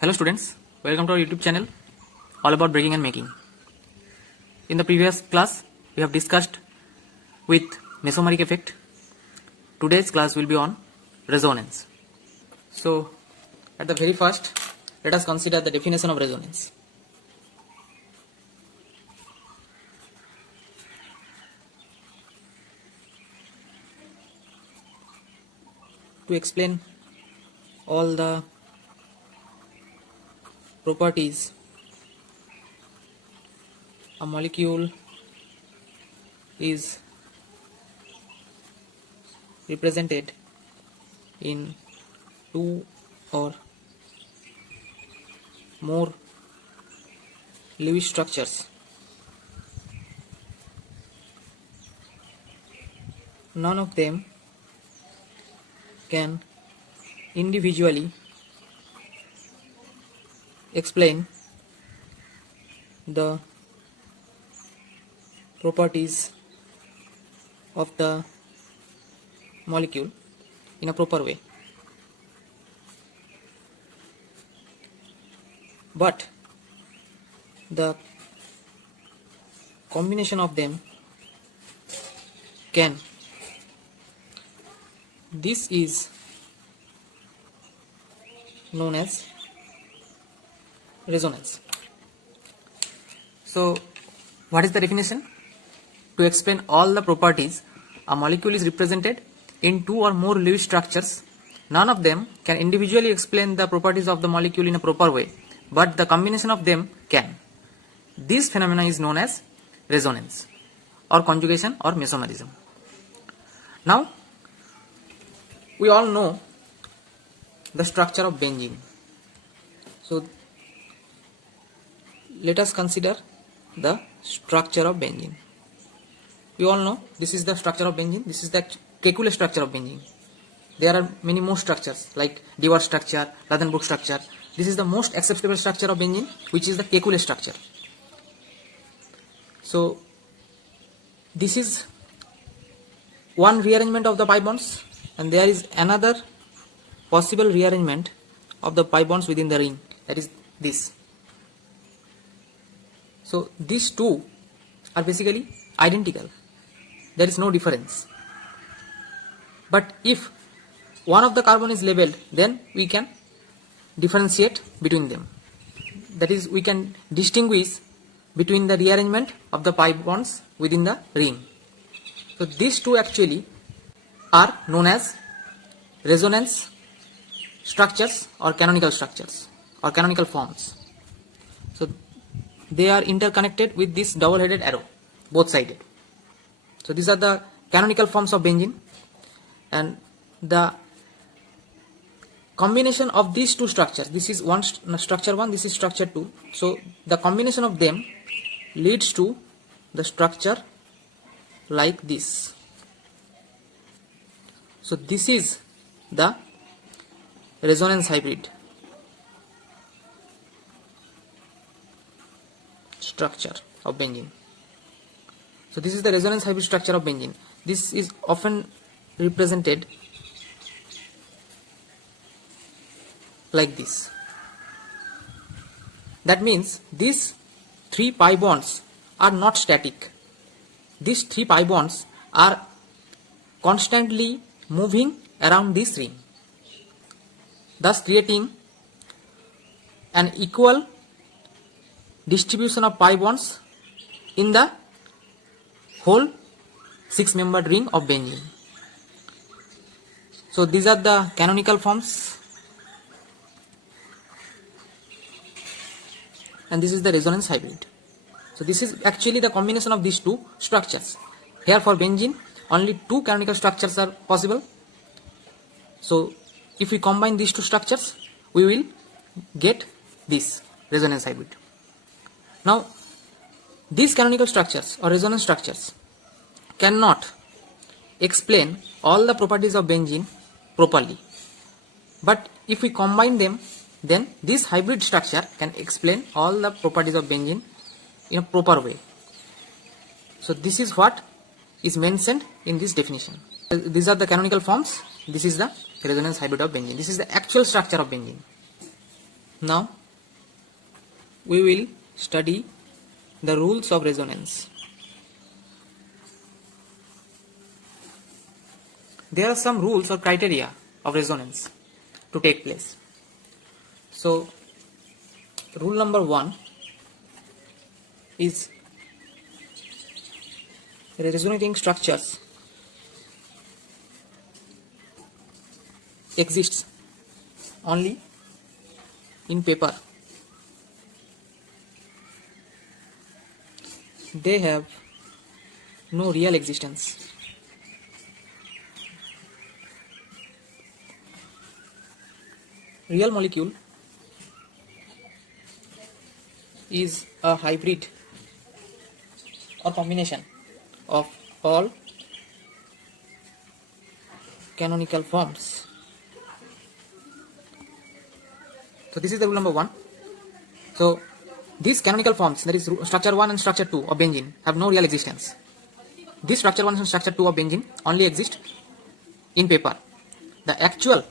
Hello students, welcome to our YouTube channel all about breaking and making. In the previous class we have discussed with mesomeric effect. Today's class will be on resonance. So at the very first, let us consider the definition of resonance. To explain all the properties a molecule is represented in two or more Lewis structures. None of them can individually explain the properties of the molecule in a proper way, but the combination of them can. This is known as resonance. So what is the definition? To explain all the properties a molecule is represented in two or more Lewis structures. None of them can individually explain the properties of the molecule in a proper way, but the combination of them can. This phenomena is known as resonance or conjugation or mesomerism. Now we all know the structure of benzene. So let us consider the structure of benzene. We all know this is the structure of benzene. This is the Kekulé structure of benzene. There are many more structures like Dewar structure, Ladenburg structure. This is the most acceptable structure of benzene, which is the Kekulé structure. So this is one rearrangement of the pi bonds, and there is another possible rearrangement of the pi bonds within the ring, that is this. So these two are basically identical. There is no difference. But if one of the carbon is labeled, then we can differentiate between them. That is, we can distinguish between the rearrangement of the pi bonds within the ring. So these two actually are known as resonance structures or canonical structures or canonical forms. So they are interconnected with this double-headed arrow, both sided. So these are the canonical forms of benzene, and the combination of these two structures, this is one structure 1, this is structure 2. So the combination of them leads to the structure like this. So this is the resonance hybrid structure of benzene. So this is the resonance hybrid structure of benzene. This is often represented like this. That means these three pi bonds are not static. These three pi bonds are constantly moving around this ring, thus creating an equal distribution of pi bonds in the whole 6-membered ring of benzene. So these are the canonical forms, and this is the resonance hybrid. So this is actually the combination of these two structures. Here for benzene only two canonical structures are possible. So if we combine these two structures, we will get this resonance hybrid. Now these canonical structures or resonance structures cannot explain all the properties of benzene properly, but if we combine them, then this hybrid structure can explain all the properties of benzene in a proper way. So this is what is mentioned in this definition. These are the canonical forms. This is the resonance hybrid of benzene. This is the actual structure of benzene. Now we will study the rules of resonance. There are some rules or criteria of resonance to take place. So, rule number 1 is resonating structures exists only in paper. They have no real existence. Real molecule is a hybrid or combination of all canonical forms. So this is the rule number 1. So these canonical forms, that is structure 1 and structure 2 of benzene, have no real existence. This structure 1 and structure 2 of benzene only exist in paper. The actual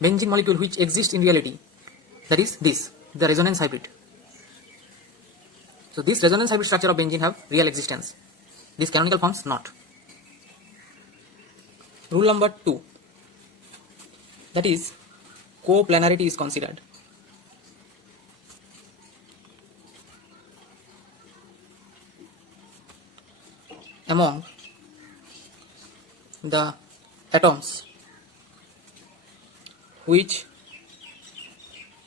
benzene molecule which exists in reality, that is this, the resonance hybrid. So this resonance hybrid structure of benzene have real existence. These canonical forms not. Rule number 2, that is coplanarity is considered. Among the atoms which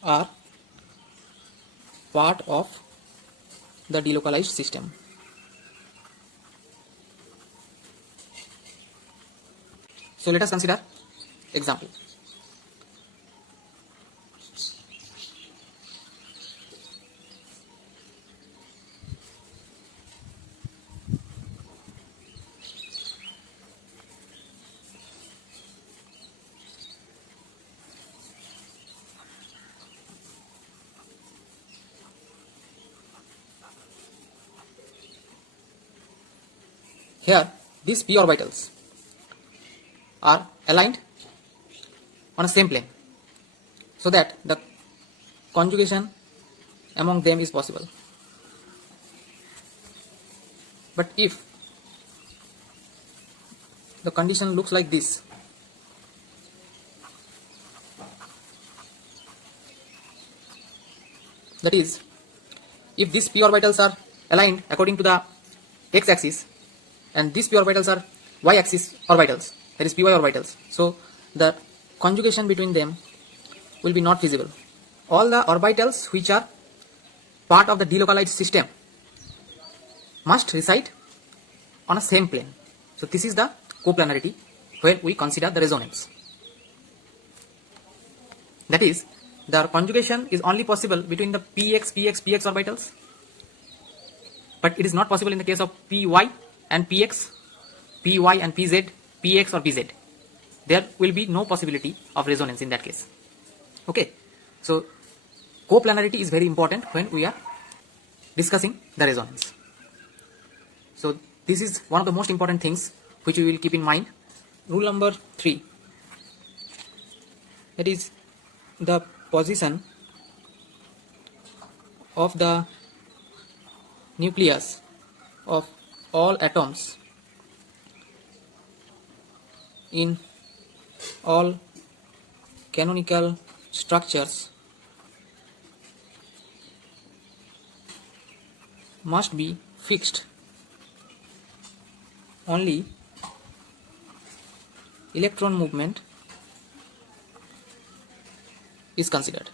are part of the delocalized system. So let us consider example. Here, these p orbitals are aligned on a same plane, so that the conjugation among them is possible. But if the condition looks like this, that is, if these p orbitals are aligned according to the x-axis and these p orbitals are y-axis orbitals, that is py orbitals, so the conjugation between them will be not feasible. All the orbitals which are part of the delocalized system must reside on a same plane. So this is the coplanarity when we consider the resonance. That is, the conjugation is only possible between the px orbitals, but it is not possible in the case of py and px, py and pz, px or pz. There will be no possibility of resonance in that case. Okay, so coplanarity is very important when we are discussing the resonance. So this is one of the most important things which we will keep in mind. Rule number 3, that is the position of the nucleus of all atoms in all canonical structures must be fixed. Only electron movement is considered.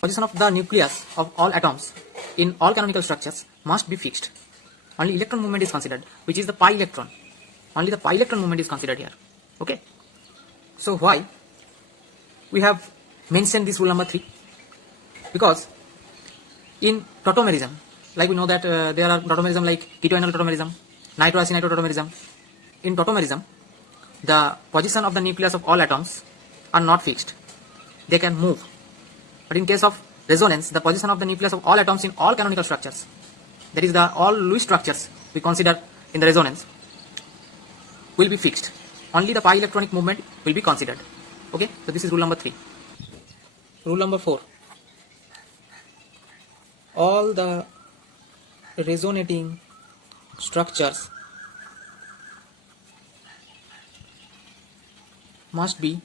Position of the nucleus of all atoms in all canonical structures must be fixed. Only electron movement is considered, which is the pi electron. Only the pi electron movement is considered here. Okay. So why we have mentioned this rule number 3? Because in tautomerism, like we know that there are tautomerism like keto-enol tautomerism, nitroacinito tautomerism. In tautomerism, the position of the nucleus of all atoms are not fixed. They can move. But in case of resonance, the position of the nucleus of all atoms in all canonical structures, that is the all Lewis structures we consider in the resonance, will be fixed. Only the pi electronic movement will be considered. Okay, so this is rule number 3. Rule number 4. All the resonating structures must be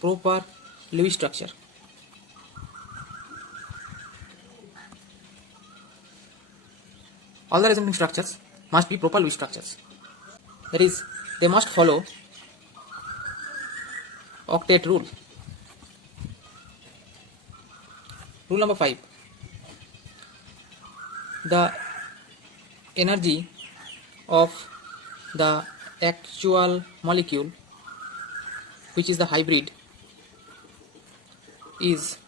proper Lewis structure. All the resonating structures must be proper Lewis structures. That is, they must follow octet rule. Rule number 5. The energy of the actual molecule, which is the hybrid, is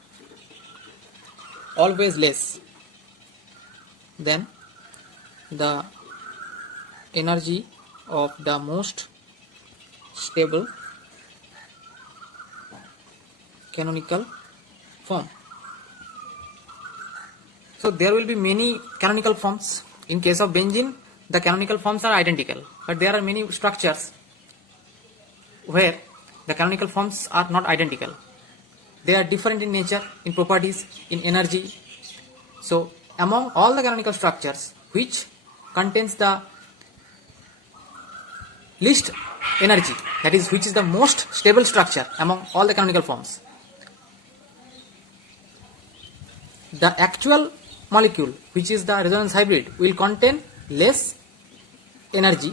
always less than the energy of the most stable canonical form. So there will be many canonical forms. In case of benzene, the canonical forms are identical, but there are many structures where the canonical forms are not identical. They are different in nature, in properties, in energy. So among all the canonical structures, which contains the least energy, that is, which is the most stable structure among all the canonical forms, the actual molecule, which is the resonance hybrid, will contain less energy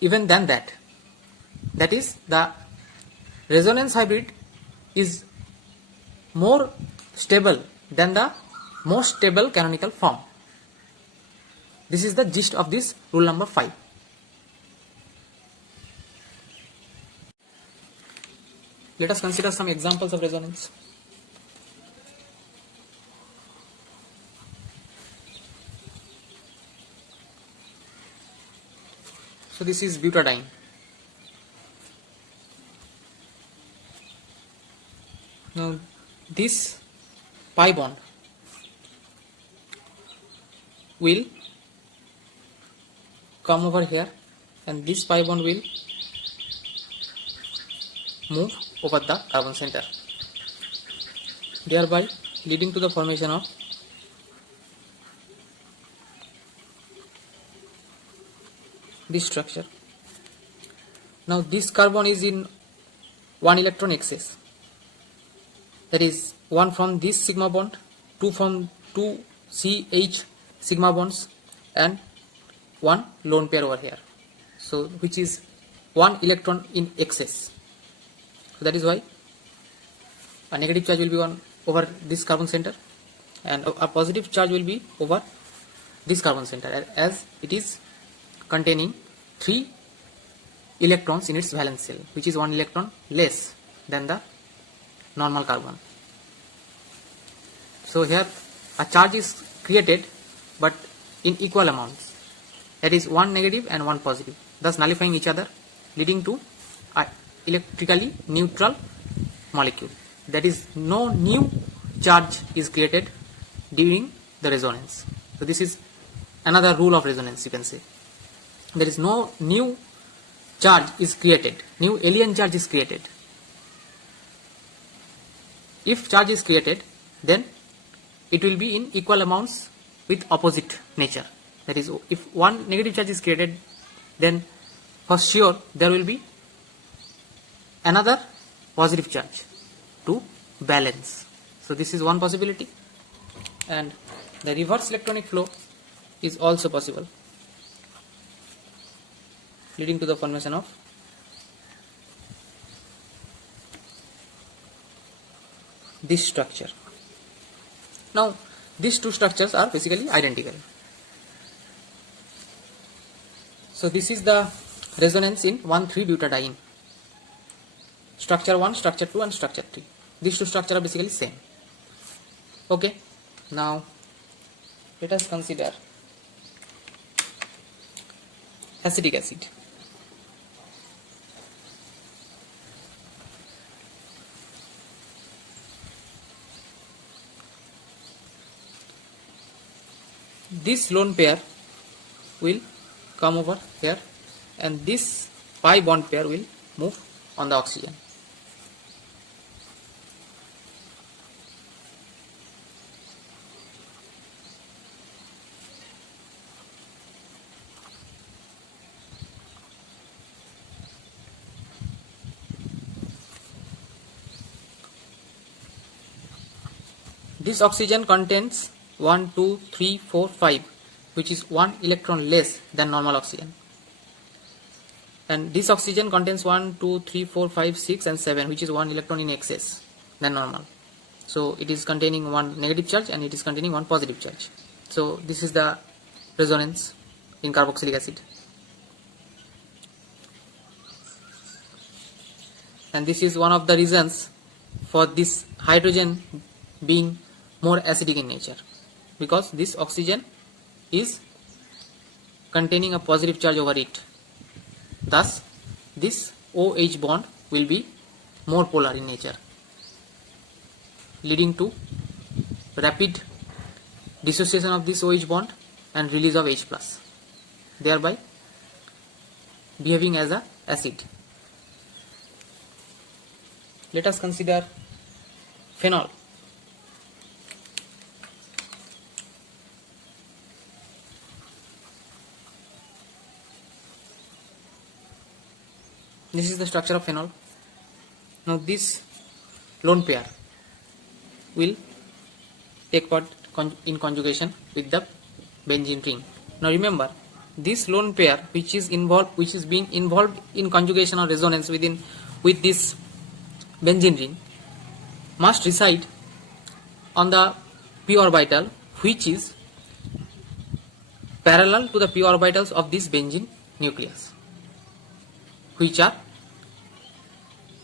even than that. That is, the resonance hybrid is more stable than the most stable canonical form. This is the gist of this rule number 5. Let us consider some examples of resonance. So this is butadiene. Now this pi bond will come over here, and this pi bond will move over the carbon center, thereby leading to the formation of this structure. Now this carbon is in 1 electron excess, that is 1 from this sigma bond, 2 from 2 CH sigma bonds, and 1 lone pair over here, so which is 1 electron in excess. So that is why a negative charge will be on over this carbon center, and a positive charge will be over this carbon center, as it is containing 3 electrons in its valence shell, which is 1 electron less than the normal carbon. So here a charge is created, but in equal amounts, that is 1 negative and 1 positive, thus nullifying each other, leading to a electrically neutral molecule. That is, no new charge is created during the resonance. So this is another rule of resonance, you can say. There is no new charge is created, new alien charge is created. If charge is created, then it will be in equal amounts with opposite nature. That is, if one negative charge is created, then for sure there will be another positive charge to balance. So this is one possibility, and the reverse electronic flow is also possible, leading to the formation of this structure. Now these two structures are basically identical. So this is the resonance in 1,3-butadiene. Structure 1, structure 2 and structure 3. These two structures are basically same. Okay. Now let us consider acetic acid. This lone pair will come over here, and this pi bond pair will move on the oxygen. This oxygen contains 1, 2, 3, 4, 5, which is 1 electron less than normal oxygen. And this oxygen contains 1, 2, 3, 4, 5, 6 and 7, which is 1 electron in excess than normal. So it is containing one negative charge and it is containing one positive charge. So this is the resonance in carboxylic acid. And this is one of the reasons for this hydrogen being more acidic in nature, because this oxygen is containing a positive charge over it. Thus this OH bond will be more polar in nature, leading to rapid dissociation of this OH bond and release of H+, thereby behaving as a acid. Let us consider phenol. This is the structure of phenol. Now this lone pair will take part in conjugation with the benzene ring. Now remember, this lone pair which is being involved in conjugation or resonance with this benzene ring must reside on the p orbital which is parallel to the p orbitals of this benzene nucleus, which are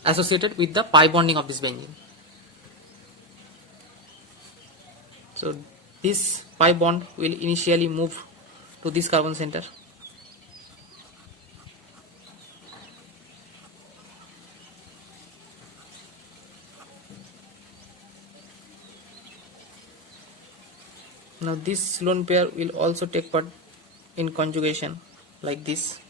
associated with the pi bonding of this benzene. So this pi bond will initially move to this carbon center. Now this lone pair will also take part in conjugation like this.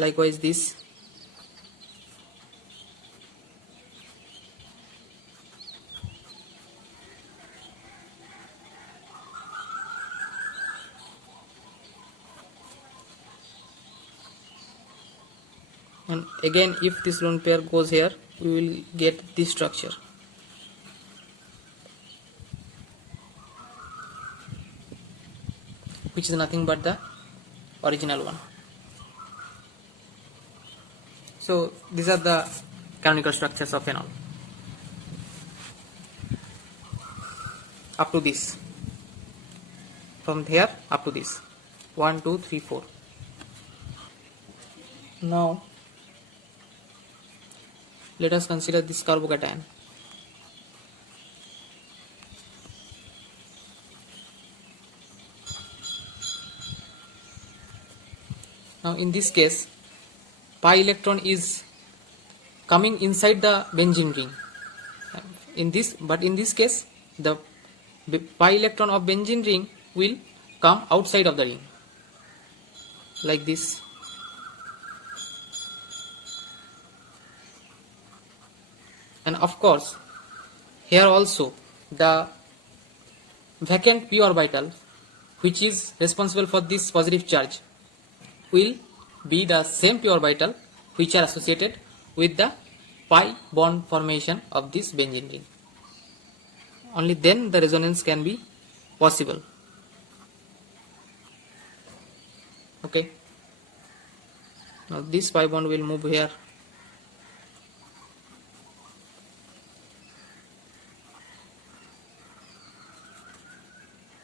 Likewise this. And again, if this lone pair goes here, we will get this structure. Which is nothing but the original one. So these are the canonical structures of phenol. Up to this. From here up to this. 1, 2, 3, 4. Now let us consider this carbocation. Now in this case, pi electron is coming inside the benzene ring. In this case, the pi electron of benzene ring will come outside of the ring, like this. And of course, here also the vacant p orbital, which is responsible for this positive charge, will be the same p orbital which are associated with the pi bond formation of this benzene ring. Only then the resonance can be possible. Okay. Now this pi bond will move here.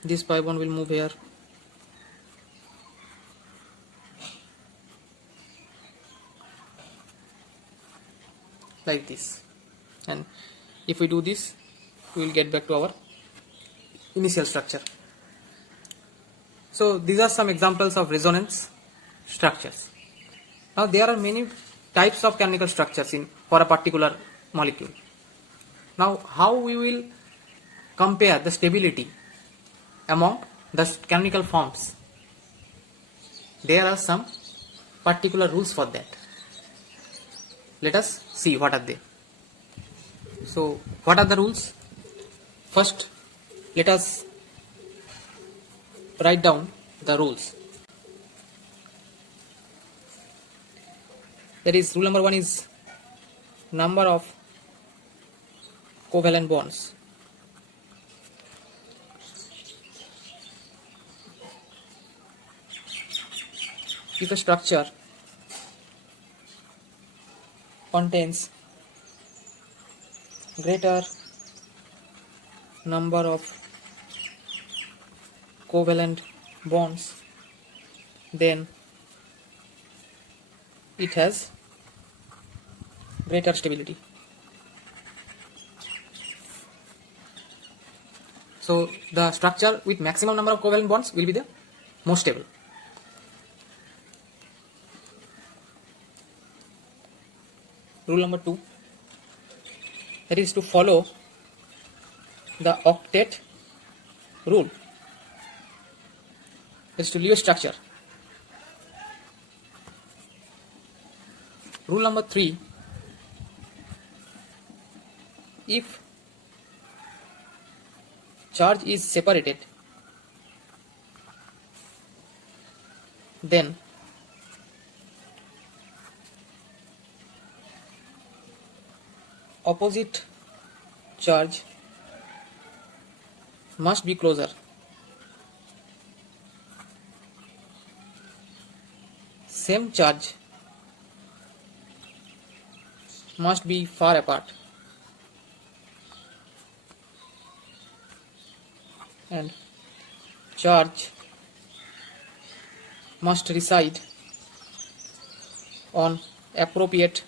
This pi bond will move here. Like this. And if we do this, we will get back to our initial structure. So these are some examples of resonance structures. Now there are many types of canonical structures for a particular molecule. Now how we will compare the stability among the canonical forms? There are some particular rules for that. Let us see what are they. So what are the rules? First, Let us write down the rules. That is, rule number 1 is number of covalent bonds. If a structure contains greater number of covalent bonds, then it has greater stability. So the structure with maximum number of covalent bonds will be the most stable. Rule number 2, that is to follow the octet rule. That is to Lewis structure. Rule number 3, if charge is separated, then opposite charge must be closer. Same charge must be far apart. And charge must reside on appropriate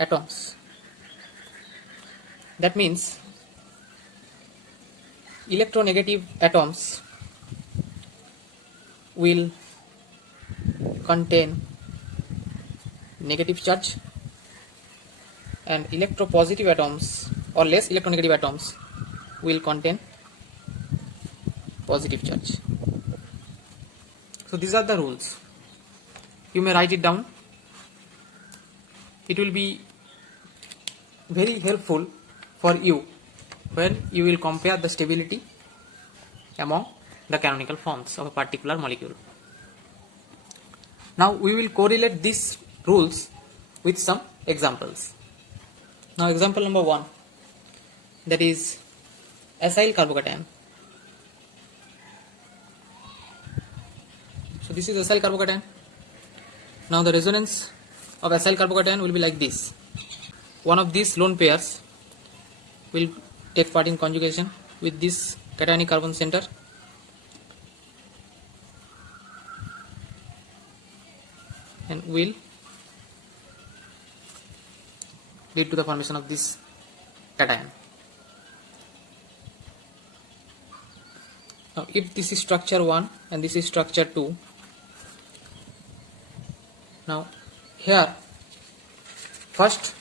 atoms. That means electronegative atoms will contain negative charge and electropositive atoms or less electronegative atoms will contain positive charge. So these are the rules. You may write it down. It will be very helpful for you when you will compare the stability among the canonical forms of a particular molecule. Now we will correlate these rules with some examples. Now example number 1, that is acyl carbocation. So this is acyl carbocation. Now the resonance of acyl carbocation will be like this. One of these lone pairs will take part in conjugation with this cationic carbon center, and will lead to the formation of this cation. Now if this is structure 1 and this is structure 2, now here first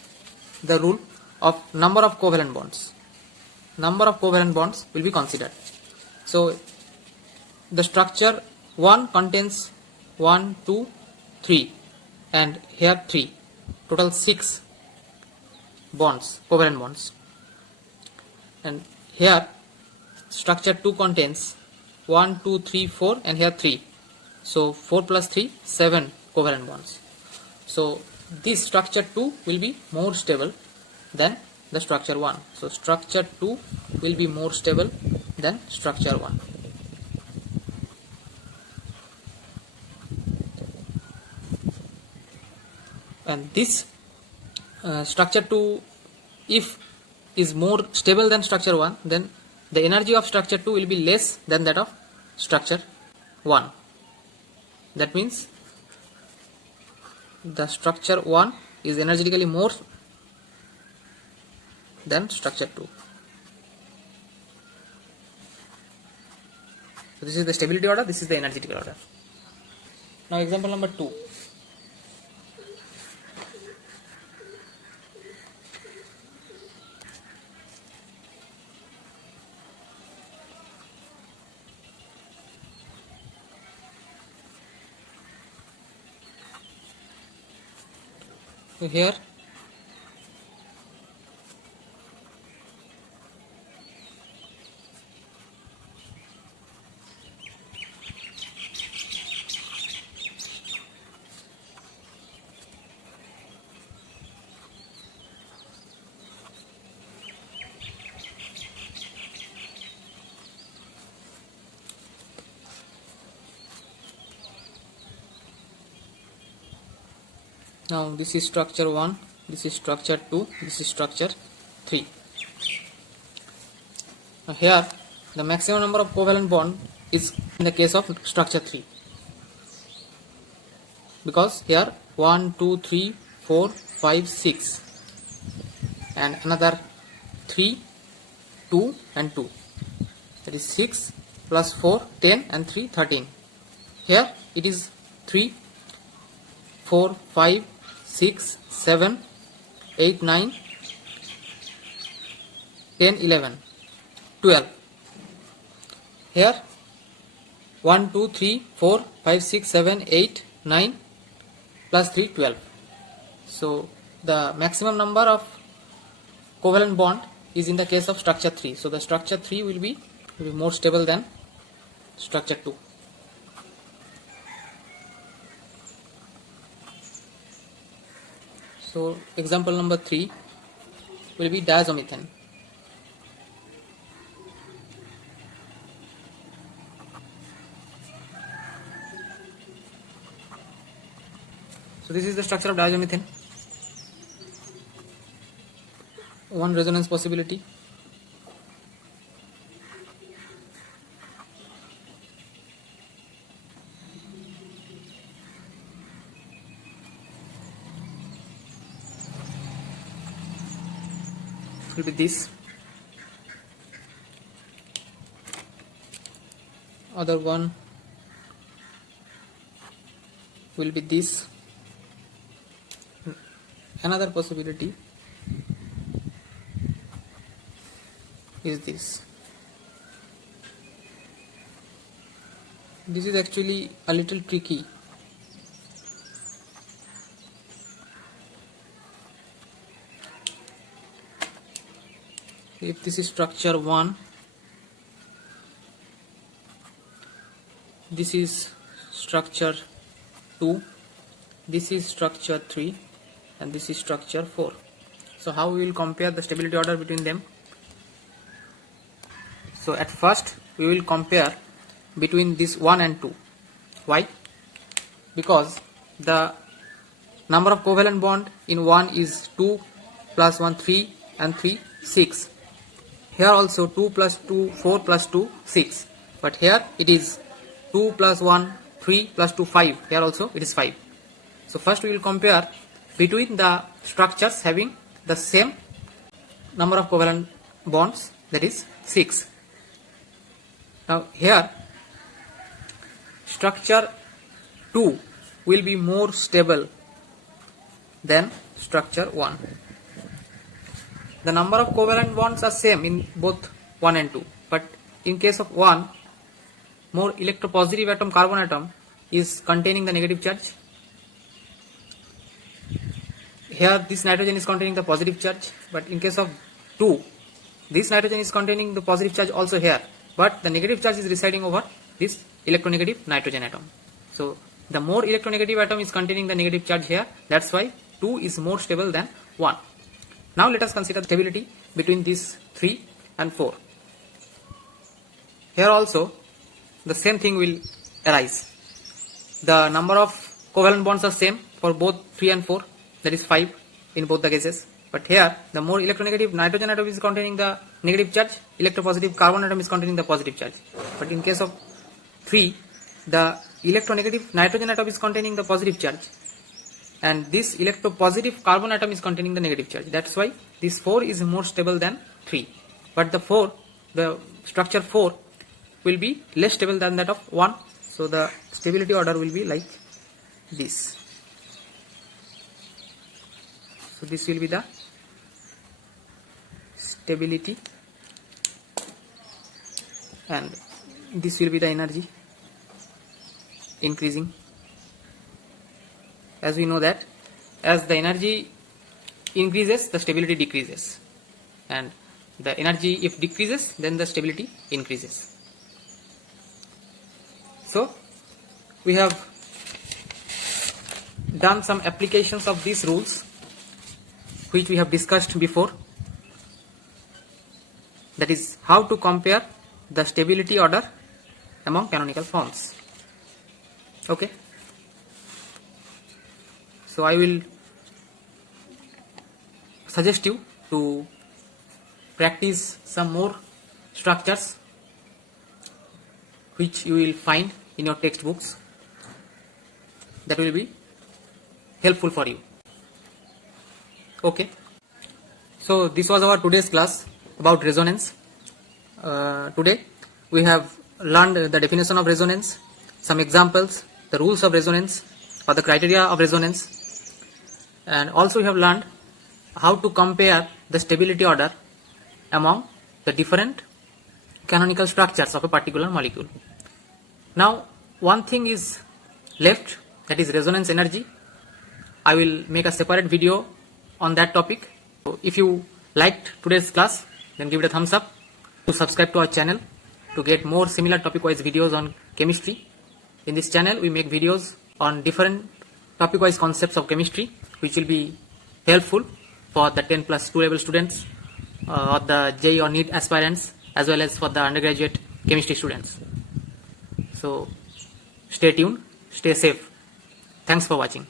the rule of number of covalent bonds. Number of covalent bonds will be considered. So the structure 1 contains 1, 2, 3 and here 3, total 6 bonds, covalent bonds, and here structure 2 contains 1, 2, 3, 4 and here 3, so 4 plus 3, 7 covalent bonds. So this structure 2 will be more stable than the structure 1. So structure 2 will be more stable than structure 1. And this structure 2, if is more stable than structure 1, then the energy of structure 2 will be less than that of structure 1. That means the structure 1 is energetically more than structure 2. So this is the stability order, this is the energetic order. Now example number 2. So here Now this is structure 1, this is structure 2, this is structure 3. Now here the maximum number of covalent bond is in the case of structure 3, because here 1, 2, 3, 4, 5, 6 and another 3, 2 and 2, that is 6 plus 4, 10 and 3, 13. Here it is 3, 4, 5, 6, 7, 8, 9, 10, 11, 12. Here 1, 2, 3, 4, 5, 6, 7, 8, 9 plus 3, 12. So the maximum number of covalent bond is in the case of structure 3. So the structure 3 will be more stable than structure 2. So example number 3 will be diazomethane. So this is the structure of diazomethane. One resonance possibility. Will be this. Other one will be this. Another possibility is this. This is actually a little tricky. If this is structure 1, this is structure 2, this is structure 3 and this is structure 4. So how we will compare the stability order between them? So at first we will compare between this 1 and 2. Why? Because the number of covalent bond in 1 is 2 plus 1 3 and 3 6. Here also 2 plus 2 4 plus 2 6. But here it is 2 plus 1 3 plus 2 5. Here also it is 5. So first we will compare between the structures having the same number of covalent bonds, that is 6. Now here structure 2 will be more stable than structure 1. The number of covalent bonds are same in both 1 and 2, but in case of 1, more electropositive atom, carbon atom, is containing the negative charge. Here this nitrogen is containing the positive charge, but in case of 2, this nitrogen is containing the positive charge also here, but the negative charge is residing over this electronegative nitrogen atom. So the more electronegative atom is containing the negative charge here, that's why 2 is more stable than 1. Now let us consider the stability between these 3 and 4. Here also the same thing will arise. The number of covalent bonds are same for both 3 and 4, that is 5 in both the cases. But here the more electronegative nitrogen atom is containing the negative charge, electropositive carbon atom is containing the positive charge. But in case of 3, the electronegative nitrogen atom is containing the positive charge, and this electropositive carbon atom is containing the negative charge. That's why this 4 is more stable than 3. But the structure 4 will be less stable than that of 1. So the stability order will be like this. So this will be the stability, and this will be the energy increasing. As we know that as the energy increases, the stability decreases, and the energy if decreases, then the stability increases. So we have done some applications of these rules which we have discussed before, that is how to compare the stability order among canonical forms. Okay, so I will suggest you to practice some more structures which you will find in your textbooks. That will be helpful for you. Okay. So this was our today's class about resonance. Today we have learned the definition of resonance, some examples, the rules of resonance or the criteria of resonance, and also we have learned how to compare the stability order among the different canonical structures of a particular molecule. Now one thing is left, that is resonance energy. I will make a separate video on that topic. So if you liked today's class, then give it a thumbs up. To subscribe to our channel to get more similar topic wise videos on chemistry. In this channel we make videos on different topic wise concepts of chemistry which will be helpful for the 10+2 level students or the JEE or NEET aspirants, as well as for the undergraduate chemistry students. So stay tuned, stay safe. Thanks for watching.